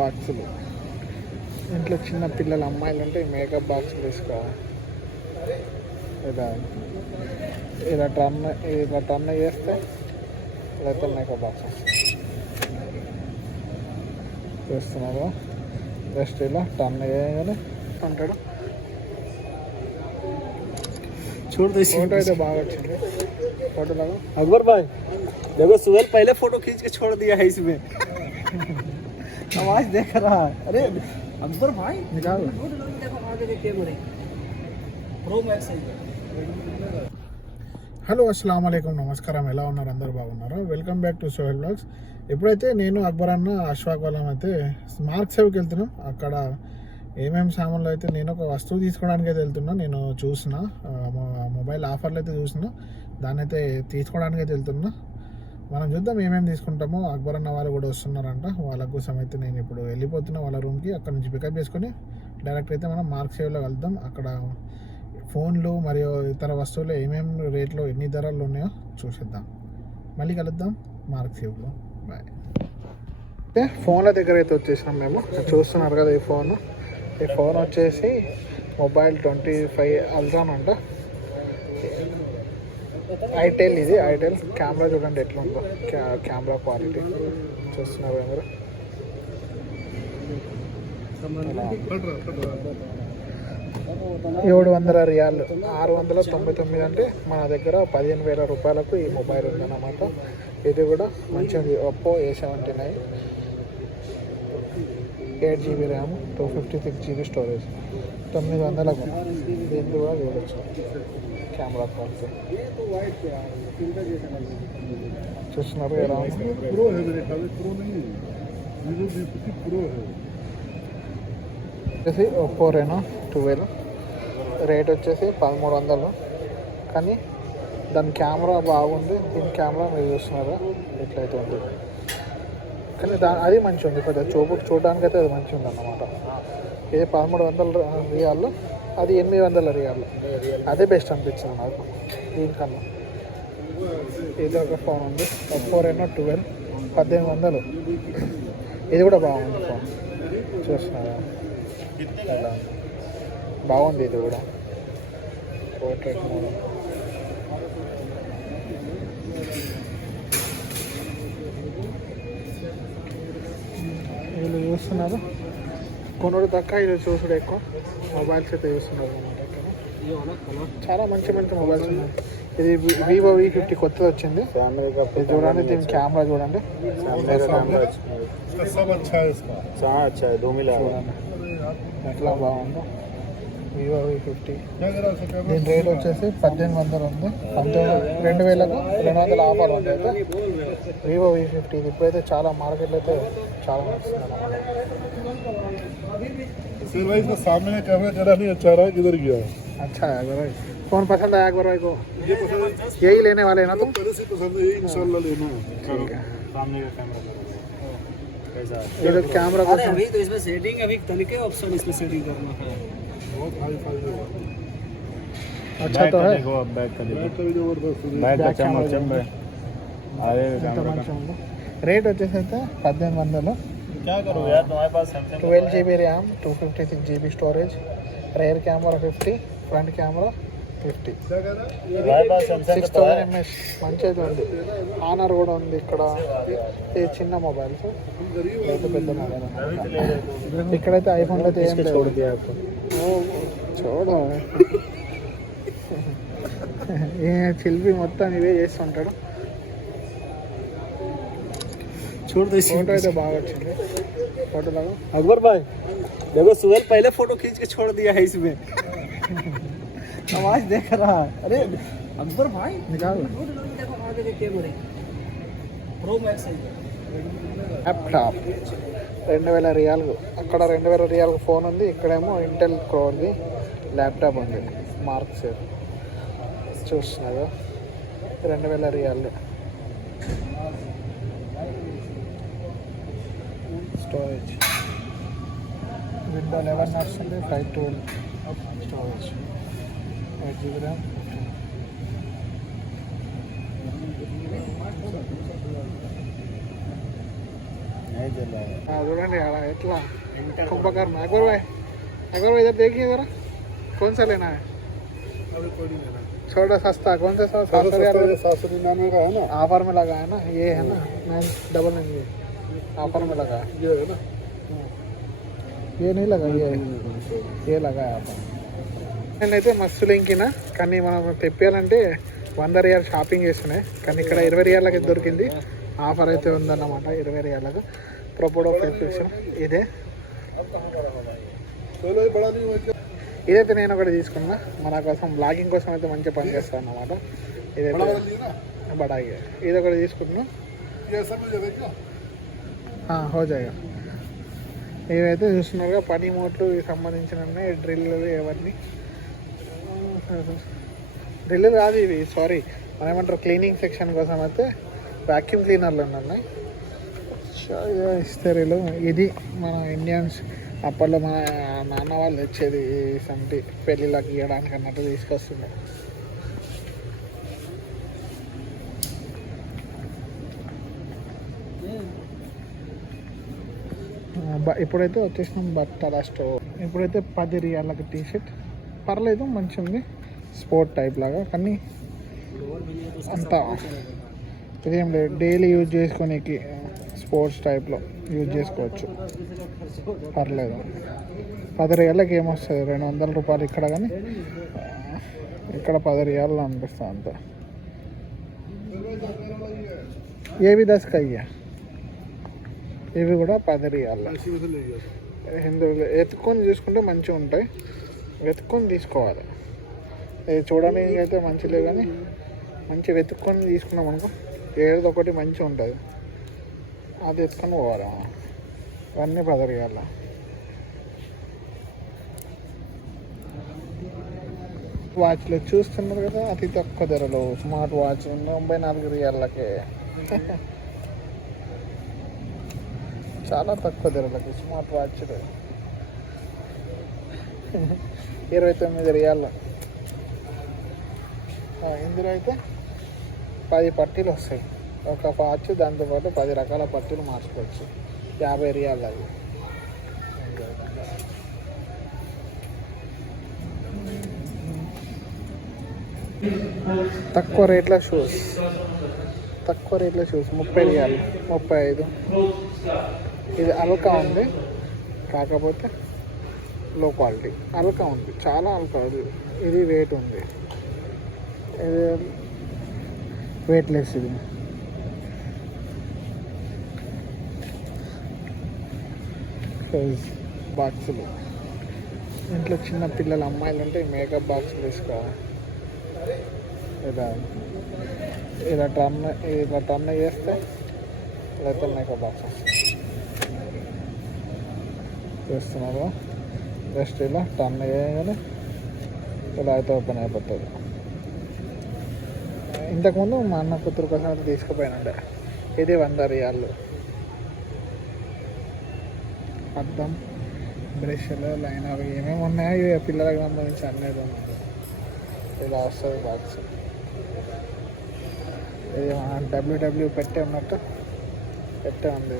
బాక్సులు ఇంట్లో చిన్న పిల్లల అమ్మాయిలు ఉంటే మేకప్ బాక్సులు తీసుకోవాలి. ఇలా టర్న్ చేస్తే లేకపోతే మేకప్ బాక్సెస్ చేస్తున్నారు. జస్ట్ ఇలా టర్న్ చేయగానే అంటాడు. छोड़ फोटो అయితే బాగా వచ్చింది. फोटो लगा अकबर भाई देखो सुहेल पहले फोटो खींच के छोड़ दिया है इसमें आवाज देख रहा है. अरे अकबर भाई निकाल देखो आगे देख कैमरे प्रो मैक्स है. హలో అస్సలం వాలేకుం, నమస్కారం. ఎలా ఉన్నారు? అందరూ బాగున్నారు? Welcome back to Sohel blogs. ఎప్పుడైతే నేను అక్బర్ అన్న అశ్వాక్ వాళ్ళం అయితే స్మార్ట్ సేవ్కి వెళ్తున్నాం. అక్కడ ఏమేమి సామాన్లు అయితే నేను ఒక వస్తువు తీసుకోవడానికి అయితే వెళ్తున్నా. నేను చూసిన మొబైల్ ఆఫర్లు అయితే చూసిన, దాన్ని అయితే తీసుకోవడానికి అయితే వెళ్తున్నా. మనం చూద్దాం ఏమేమి తీసుకుంటామో. అక్బర్ అన్న వాళ్ళు కూడా వస్తున్నారంట. వాళ్ళ కోసం అయితే నేను ఇప్పుడు వెళ్ళిపోతున్నా వాళ్ళ రూమ్కి. అక్కడ నుంచి పికప్ చేసుకొని డైరెక్ట్ అయితే మనం మార్క్ సేవ్లో వెళ్దాం. అక్కడ ఫోన్లు మరియు ఇతర వస్తువులు ఏమేమి రేట్లో ఎన్ని ధరలు ఉన్నాయో చూసేద్దాం. మళ్ళీ కలుద్దాం మార్క్ సేవ్లో. బాయ్. అయితే ఫోన్ల దగ్గర అయితే వచ్చేసినాం మేము. చూస్తున్నారు కదా ఈ ఫోన్ వచ్చేసి మొబైల్ 25 అల్ట్రాన్ అంట. ఐటెల్. ఇది ఐటెల్. కెమెరా చూడండి ఎట్లా ఉందో, కెమెరా క్వాలిటీ చూస్తున్నారు అందరూ. 700 రియాల్, 699 అంటే మన దగ్గర 15,000 రూపాయలకు ఈ మొబైల్ ఉందన్నమాట. ఇది కూడా మంచిది. Oppo A79, 8GB RAM, 256GB storage, 900కు. దీన్ని కూడా చూడొచ్చు కెమెరా క్వాలిటీ. చూస్తున్నారు ఎలా వచ్చేసి ఒప్పో రెనో 12. రేట్ వచ్చేసి 1300, కానీ దాని కెమెరా బాగుంది. దీని కెమెరా మీరు చూస్తున్నారు ఎట్లయితే ఉంది, కానీ అది మంచిగా ఉంది. కొద్దిగా చూడడానికి అయితే అది మంచిగా ఉంది అన్నమాట. ఇది 1300 రియాలు, అది 800 రియాలు. అదే బెస్ట్ అనిపించింది నాకు దీనికన్నా. ఇది ఒక ఫోన్ ఉంది, ఒప్పో రెనో 12, 1800. ఇది కూడా బాగుంది ఫోన్. చూస్తున్నారా ఎలా బాగుంది. ఇది కూడా పోర్ట్రేట్ మోడ్. వీళ్ళు చూస్తున్నారు కొనుడు తక్కువ, వీళ్ళు చూసుడు ఎక్కువ. మొబైల్స్ అయితే చూస్తున్నారు అన్నమాట. చాలా మంచి మొబైల్స్ ఉన్నాయి. ఇది వివో V50 కొత్తది వచ్చింది. ఇది చూడండి, దీని కెమెరా చూడండి. ఎట్లా బాగుందో వివో V50. దీని రేట్ వచ్చేసి 1800 ఉంది. 2000కు 200 ఆఫర్ ఉంది. అయితే వివో V50 ఇది ఇప్పుడైతే చాలా మార్కెట్లో అయితే చాలా నడుస్తుంది అన్నమాట. सामने कैमरा चला नहीं, अच्छा रहा, किधर गया? अच्छा है अकबर भाई, कौन पसंद आया अकबर भाई को? यही लेने वाले हैं ना तुम? पहले से पसंद है, यही इंशाल्लाह लेना है। ठीक है। सामने का कैमरा कैसा है? ये तो कैमरा को अभी तो इसमें सेटिंग, अभी तनिके ऑप्शन इसमें सेटिंग करना है. बहुत हाई फाई है। अच्छा तो है. देखो अब बैक का देखो, बैटरी भी जबरदस्त है। बैक का चमक आगे कैमरा का. రేట్ వచ్చేసి అయితే 1800. क्या करो यार, तुम्हारे पास Samsung 12GB RAM, 256GB storage, rear camera 50, front camera 50, तुम्हारे पास सैमसंग का 6000 mAh. మంచిది ఉంది. ఆనర్ కూడా ఉంది ఇక్కడ. ఇది చిన్న మొబైల్స్, పెద్ద మొబైల్. ఇక్కడైతే ఐఫోన్లో అయితే ఏం లేదు. చూడ ఏ చిల్పి మొత్తం ఇవే చేస్తుంటాడు. छोड़ दो. फोटो అయితే బాగా వచ్చింది. फोटो लगा अकबर भाई देखो सुहेल पहले फोटो खींच के छोड़ दिया है इसमें आवाज देख रहा है. अरे अकबर भाई निकाल देखो आगे देख कैमरे प्रो मैक्स है. Laptop 2000 riyal. అక్కడ 2000 రియాల్ ఫోన్ ఉంది, ఇక్కడేమో ఇంటెల్ కోర్ది ల్యాప్టాప్ ఉంది. మార్క్ సేవ్ చూస్తున్నారు 2000 రియాల్. స్టోరేజ్ విండో 11 నడుస్తుంది, 512 స్టోరేజ్, 8GB ర్యామ్. చూడండి ఆడ ఎట్లా కుంభకర్ణ अकबर भाई इधर देखिए जरा कौन सा लेना है अभी कोई नहीं लेना छोटा सस्ता कौन सा 799 का है ना ऑफर में लगा है ना ये है ना 999 ऑफर में लगा है ये है ना ये नहीं लगा ये लगा है ऑफर నేనైతే మస్తు లింకిన కానీ మనం తెప్పాలంటే 100 రియాల్ షాపింగ్ చేస్తున్నాయి కానీ ఇక్కడ 20 రియాలకి దొరికింది ఆఫర్ అయితే ఉందన్నమాట 20 రియాలకు ప్రొపోడో ప్రిస్క్రిప్షన్ ఇదే चलो ये बड़ा नहीं हुआ ఇదైతే నేను ఒకటి తీసుకున్నా మన కోసం బ్లాగింగ్ కోసం అయితే మంచిగా పనిచేస్తాను అన్నమాట ఇదైతే బడాయి ఇది ఒకటి తీసుకున్నా ये सब मिल जाएगा क्या హో జాయిగా ఇవైతే చూస్తున్నారుగా పని మోట్లు సంబంధించిన డ్రిల్లు ఇవన్నీ డ్రిల్లు కాదు ఇవి సారీ మనం ఏమంటారు క్లీనింగ్ సెక్షన్ కోసం అయితే వ్యాక్యూమ్ క్లీనర్లు ఉన్నాయి ఇస్తరీలు ఇది మన ఇండియన్స్ అప్పట్లో మన నాన్న వాళ్ళు తెచ్చేది సంటి పెళ్ళిళ్ళకి ఇవ్వడానికి అన్నట్టు తీసుకొస్తున్నారు ఇప్పుడైతే వచ్చేసినాం బట్టల స్టోర్ ఇప్పుడైతే 10 రియాలకి టీ షర్ట్ పర్లేదు మంచిగా ఉంది స్పోర్ట్ టైప్ లాగా కానీ అంతా ఇదేం లేదు డైలీ యూజ్ చేసుకోనికి స్పోర్ట్స్ టైప్లో యూజ్ చేసుకోవచ్చు పర్లేదు 10 రియాలకి ఏమొస్తుంది 200 రూపాయలు ఇక్కడ కానీ ఇక్కడ 10 రియాలు అనిపిస్తుంది అంత ఏవి దశకయ్యా ఇవి కూడా 10 రియాలు హిందువులు ఎత్తుకొని తీసుకుంటే మంచిగా ఉంటాయి వెతుక్కొని తీసుకోవాలి ఇది చూడడానికి అయితే మంచిలే కానీ మంచి వెతుక్కొని తీసుకున్నాం అనుకో ఏదో ఒకటి మంచిగా ఉంటుంది అది ఎత్తుకొని పోవాలి ఇవన్నీ 10 రియాలు వాచ్లు చూస్తున్నారు కదా అతి తక్కువ ధరలో స్మార్ట్ వాచ్ 94 రియాలకే చాలా తక్కువ ధరలకి స్మార్ట్ వాచ్లు 29 రియాలు ఇందులో అయితే 10 పట్టీలు వస్తాయి ఒక వాచ్ దాంతోపాటు 10 రకాల పట్టీలు మార్చుకోవచ్చు 50 రియాలు అది తక్కువ రేట్ల షూస్ 30 రియాలు 35 ఇది అల్కా ఉంది కాకపోతే లో క్వాలిటీ అల్కా ఉంది చాలా అల్కా ఇది వెయిట్ ఉంది ఇది వెయిట్లెస్ ఇది బాక్సులు ఇంట్లో చిన్న పిల్లల అమ్మాయిలు ఉంటే మేకప్ బాక్సులు తీసుకోవాలి ఇలా టర్న్ చేస్తే లేకపోతే మేకప్ బాక్సెస్ చేస్తున్నారు జస్ట్ ఇలా టర్న్ చేయగానే ఇలా అయితే ఓపెన్ అయిపోతుంది ఇంతకుముందు మా అన్న కూతురు కోసం అయితే తీసుకుపోయినండే ఇది 100 రియాలు అద్దం బ్రష్లు లైనర్ ఏమేమి ఉన్నాయో పిల్లలకు సంబంధించి అనేది ఉన్నది ఇలా వస్తుంది బాక్స్ ఇది డబ్ల్యూడబ్ల్యూ పెట్టే ఉన్నట్టు పెట్టే ఉంది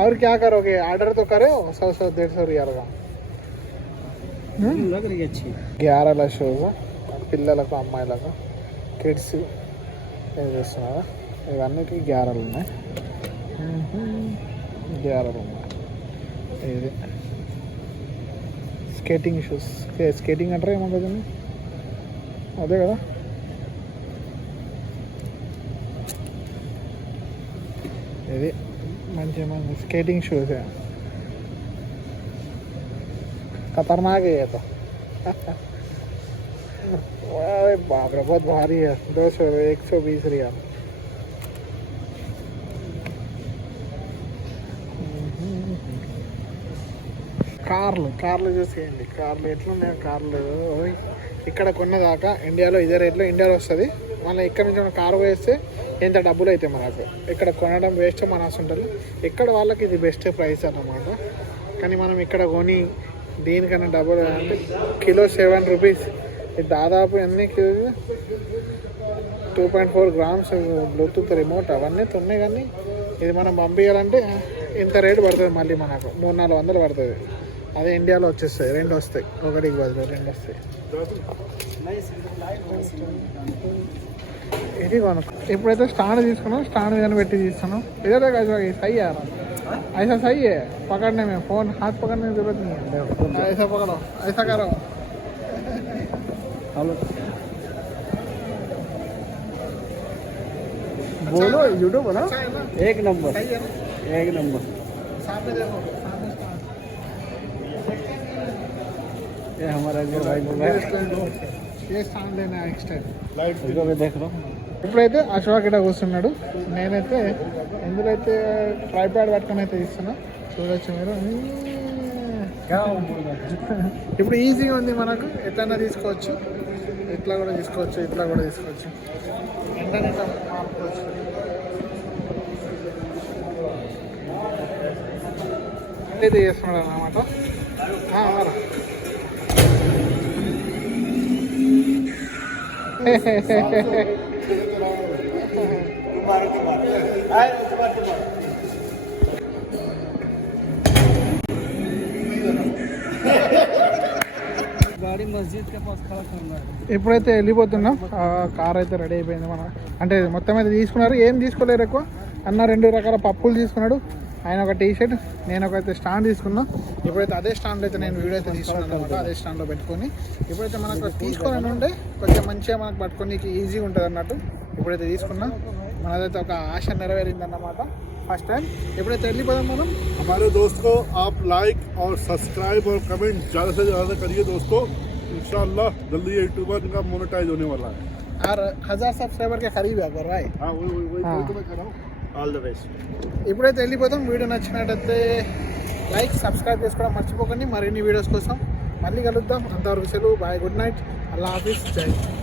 और क्या करोगे ऑर्डर तो करे 100-150 रियाल का लग रही है अच्छी 11 షూస్ పిల్లలకు అమ్మాయిలకు కిడ్స్ ఏం చేస్తున్నారు ఇవన్నీకి 11 ఉన్నాయి 11 ఉన్నాయి ఇది స్కేటింగ్ షూస్ స్కేటింగ్ అంటారా ఏమంటుంది అదే కదా ఇది మంచి स्केटिंग शूज है खतरनाक है ये तो बाप रे बहुत भारी है 120 रियाल కార్లు చూసేయండి కార్లు ఎట్లున్నాయి కార్లు ఇక్కడ కొన్నదాకా ఇండియాలో ఇదే రేట్లో ఇండియాలో వస్తుంది మళ్ళీ ఇక్కడ నుంచి మనం కారు వేస్తే ఎంత డబ్బులు అవుతాయి మనకు ఇక్కడ కొనడం వేస్ట్ మన ఉంటుంది ఇక్కడ వాళ్ళకి ఇది బెస్ట్ ప్రైస్ అన్నమాట కానీ మనం ఇక్కడ కొని దీనికన్నా డబ్బులు అంటే కిలో 7 రూపీస్ ఇది దాదాపు ఎన్ని కిలో 2.4 grams బ్లూటూత్ రిమోట్ అవన్నీ ఉన్నాయి, కానీ ఇది మనం పంపించాలంటే ఇంత రేటు పడుతుంది, మళ్ళీ మనకు 300-400 పడుతుంది. అదే ఇండియాలో వచ్చేస్తాయి, 2 వస్తాయి, ఒకటికి బదులు 2 వస్తాయి. ఇది కొనుక్కో. ఇప్పుడైతే స్టాండ్ తీసుకున్నాం, స్టాండ్ మీద పెట్టి తీస్తున్నాం. ఇదే सही है ऐसा सही है पकड़ने में, फोन हाथ पकड़ने की जरूरत नहीं है, ऐसा पकड़ो, ऐसा करो. बोलो यूट्यूब बोलो. अच्छा है ना? एक नंबर, सही है ना? एक नंबर. सामने देखो, सामने स्टांड. ये हमारा अकबर भाई बोल रहा है. ये स्टांड लेना है एक्स्ट्रा. इसको मैं देख रहा हूँ. ఇప్పుడైతే అశ్వాక్ ఇక్కడ కూర్చున్నాడు, నేనైతే ఎందులో అయితే ట్రైపాడ్ పట్టుకొని అయితే తీస్తున్నా. చూడొచ్చు మీరు. ఇప్పుడు ఈజీగా ఉంది మనకు, ఎట్లన్నా తీసుకోవచ్చు, ఇట్లా కూడా తీసుకోవచ్చు, ఇట్లా కూడా తీసుకోవచ్చు, ఎంతనే మార్చుకోవచ్చు. ఇది చేస్తున్నాడు అన్నమాట. गाड़ी मस्जिद के पास खड़ा करना है. ఇప్పుడైతే వెళ్ళిపోతున్నాం. కార్ అయితే రెడీ అయిపోయింది. మన అంటే మొత్తం అయితే తీసుకున్నారు, ఏం తీసుకోలేరు ఎక్కువ. అన్న 2 రకాల పప్పులు తీసుకున్నాడు, ఆయన ఒక టీ షర్ట్, నేను ఒకైతే స్టాండ్ తీసుకున్నా. ఇప్పుడైతే అదే స్టాండ్లో అయితే నేను వీడియో అయితే తీసుకున్నాను అనమాట. అదే స్టాండ్లో పెట్టుకొని ఇప్పుడైతే మనకు తీసుకోవాలని ఉండే కొంచెం మంచిగా మనకు పట్టుకొని ఈజీగా ఉంటుంది అన్నట్టు. ఇప్పుడైతే తీసుకున్నా, మనదైతే ఒక ఆశ నెరవేరిందన్నమాట ఫస్ట్ టైం. ఇప్పుడైతే వెళ్ళిపోదాం మనం. हमारे दोस्त को आप लाइक और सब्सक्राइब और कमेंट ज़्यादा से ज़्यादा करिए दोस्तों. इंशाल्लाह जल्दी ये यूट्यूबर का मोनेटाइज होने वाला है. और 1000 सब्सक्राइबर के करीब है अकबर भाई. हाँ वही हाँ. तो मैं कह रहा हूँ. All the best. ఇప్పుడైతే వెళ్ళిపోతాం. వీడియో నచ్చినట్టయితే లైక్, సబ్స్క్రైబ్ చేసుకోవడం మర్చిపోకండి. మరిన్ని వీడియోస్ కోసం మళ్ళీ కలుద్దాం. అంతవరకు సెలవు. బాయ్, గుడ్ నైట్, అల్లా హాఫీస్, జై హింద్.